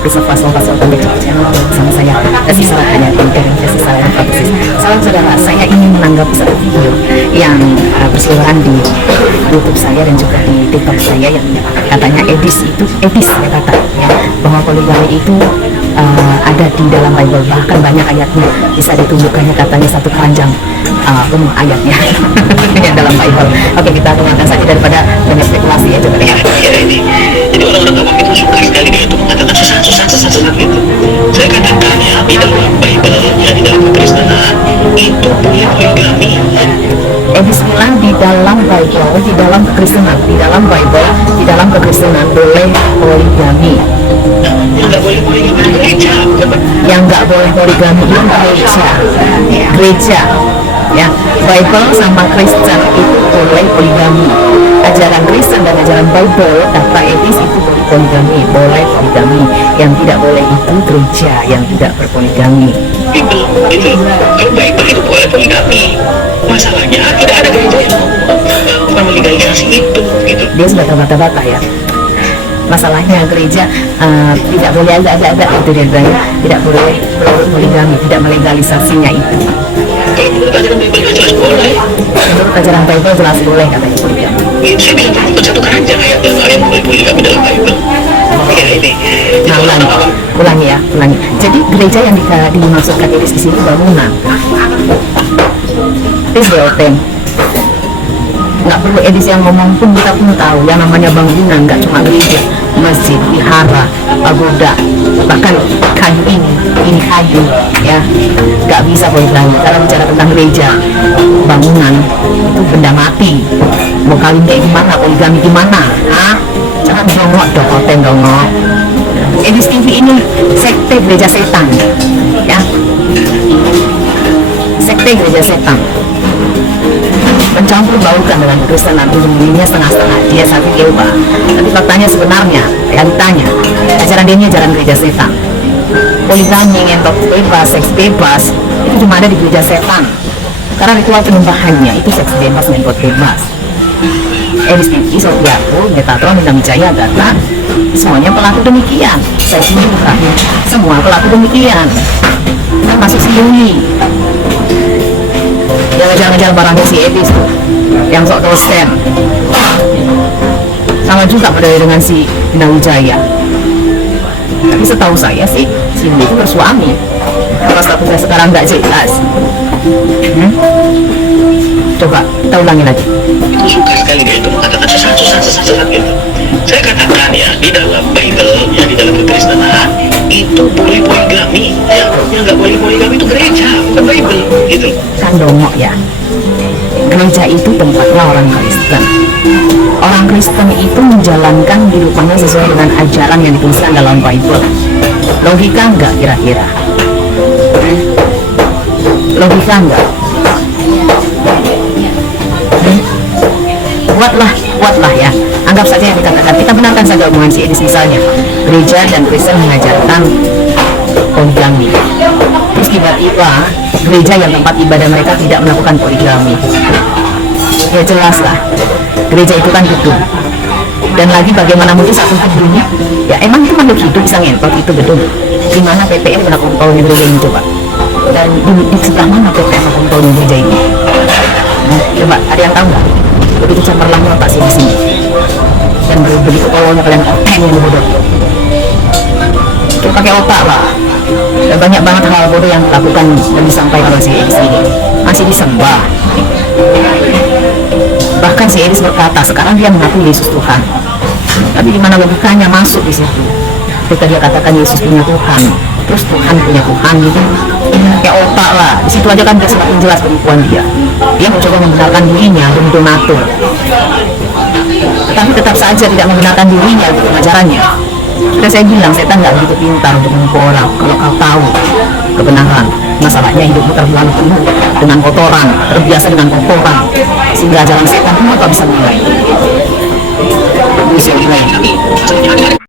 bisa pasal-pasal tentang channel bersama saya kasih salah hanya intern kasih salah dan praktis. Salam saudara, saya ingin menanggapi satu video yang berseliweran di YouTube saya dan juga di TikTok saya yang katanya etis ya kata ya, bahwa poligami itu ada di dalam Bible, bahkan banyak ayatnya bisa ditunjukkannya katanya satu keranjang penuh ayatnya yang dalam Bible. Oke, kita dengarkan saja daripada banyak spekulasi ya coba ya. Jadi orang-orang awam itu suka sekali dia itu mengatakan sesat gitu. Saya katakan ya, di dalam Bible ya, di dalam kekristenan itu boleh poligami. Bismillah, di dalam Bible, di dalam kekristenan, di dalam Bible, di dalam kekristenan boleh poligami. Yang nggak boleh poligami itu gereja, bukan? Yang nggak boleh poligami itu gereja ya. Bible sama Kristen itu boleh poligami. Ajaran Kristen dan ajaran Bible kata etis itu boleh poligami, boleh poligami. Yang tidak boleh itu gereja yang tidak berpoligami. Bible itu, kalau Bible itu boleh poligami. Masalahnya tidak ada gereja yang bukan melegalisasi itu gitu. Dia sudah terbata-bata ya. Masalahnya gereja tidak boleh agak-agak itu dia bilang tidak boleh poligami, tidak melegalisasinya itu. Kalau menurut ajaran Bible kan jelas boleh. Menurut ajaran Bible jelas boleh katanya poligami. Saya bilang bukan satu keranjang yang boleh poligami dalam Bible. Ya ini. Nah, ulangi ya, ulangi. Jadi gereja yang dimaksudkan etis di sini bangunan. Itu nggak perlu edis yang ngomong pun kita pun tahu yang namanya bangunan nggak cuma gereja, masjid, wihara, pagoda, bahkan kayu ini kayu ya, nggak bisa poligami. Karena bicara tentang gereja, bangunan itu benda mati, mau kawin kayak gimana, poligami gimana, jangan dongok dongok. Edis TV ini sekte gereja setan ya, sekte gereja setan, mencampur baukan dengan kekristenan, ujung-ujungnya setengah-setengah. Dia sakit Yehova, tapi faktanya sebenarnya, realitanya ajaran dia ini ajaran gereja setan. Poligami, ngentot bebas, seks bebas itu cuma ada di gereja setan, karena ritual penyembahannya itu seks bebas, ngentot bebas. Edisti, Sofiaku, Metatron, Bintang Jaya, Agatha, semuanya pelaku demikian. Saya tunjukkan semua pelaku demikian, termasuk si Yuli yang ngejar-ngejar barangnya si Edis tuh, yang sok dosen. Sama juga pada dengan si Bintang Wijaya. Tapi setahu saya sih si Yuli itu bersuami, kalau statusnya sekarang nggak jelas. Coba kita ulangi lagi. Itu suka sekali dia itu mengatakan sesat gitu. Saya katakan ya, di dalam Bible ya, di dalam kekristenan itu boleh poligami ya. Yang nggak boleh poligami itu gereja, bukan Bible gitu. Kan dongok ya, gereja itu tempatnya orang Kristen. Orang Kristen itu menjalankan kehidupannya sesuai dengan ajaran yang dituliskan dalam Bible. Logika enggak kira-kira? Logika enggak? Buatlah ya. Anggap saja yang dikatakan, kita benarkan saja omongan si Edis misalnya. Gereja dan Kristen mengajarkan poligami. Terus tiba-tiba gereja yang tempat ibadah mereka tidak melakukan poligami. Ya jelas lah, gereja itu kan gedung. Dan lagi bagaimana mungkin satu gedung, ya emang itu makhluk hidup bisa ngentot itu gedung. Gimana PPM melakukan kontrolnya gereja ini coba? Dan di sebelah mana PPM melakukan kontrolnya gereja ini? Coba ada yang tahu nggak? Begitu cemerlang tak sih di sini. Dan begitu tolongnya kalian yang bodoh. Coba pakai otak lah. Dan banyak banget hal bodoh yang dilakukan dan disampaikan oleh si Edis ini. Masih disembah. Bahkan si Edis berkata sekarang dia mengaku Yesus Tuhan. Tapi di mana logikanya masuk di situ? Ketika dia katakan Yesus punya Tuhan, terus Tuhan punya Tuhan gitu. Kayak otak lah. Di situ aja kan dia semakin jelas penipuan dia. Dia mencoba membenarkan dirinya demi donatur. Tetapi tetap saja tidak menggunakan dirinya untuk ajarannya. Sudah saya bilang, setan nggak begitu pintar untuk menipu orang. Kalau kau tahu kebenaran, masalahnya hidupmu terlalu penuh dengan kotoran, terbiasa dengan kotoran, sehingga ajaran setan pun kau bisa mulai. Bisa mulai.